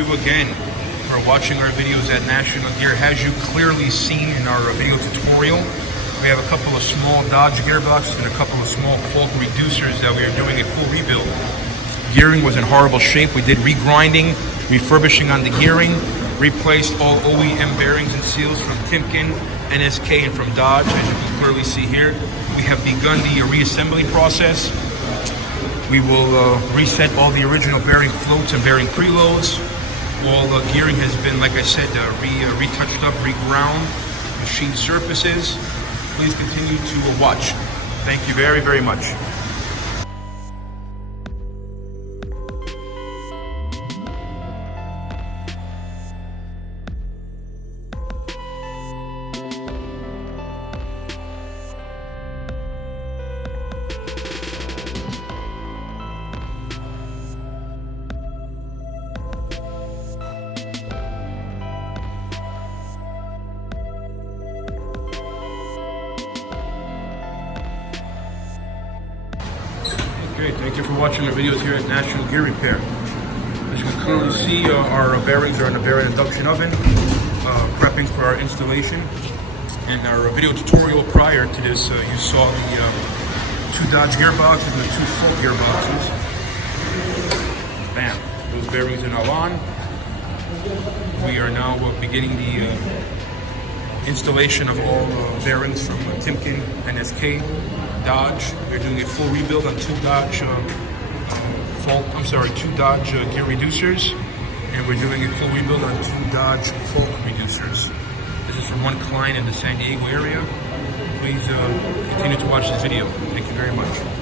you again for watching our videos at National Gear. As you clearly seen in our video tutorial, we have a couple of small Dodge gearboxes and a couple of small Falk reducers that we are doing a full rebuild. Gearing was in horrible shape. We did regrinding, refurbishing on the gearing, replaced all OEM bearings and seals from Timken, NSK, and from Dodge. As you can clearly see here, we have begun the reassembly process. We will reset all the original bearing floats and bearing preloads. All gearing has been, like I said, retouched up, reground, machined surfaces. Please continue to watch. Thank you very, very much. Okay, thank you for watching our videos here at National Gear Repair. As you can clearly see, our bearings are in a bearing induction oven, prepping for our installation. And our video tutorial prior to this, you saw the 2 Dodge gearboxes and the 2 Falk gearboxes. Bam, those bearings are now on. We are now beginning the installation of all bearings from Timken, NSK, Dodge. We're doing a full rebuild on 2 Dodge 2 Dodge gear reducers, and we're doing a full rebuild on 2 Dodge Falk reducers. This is from one client in the San Diego area. Please continue to watch this video. Thank you very much.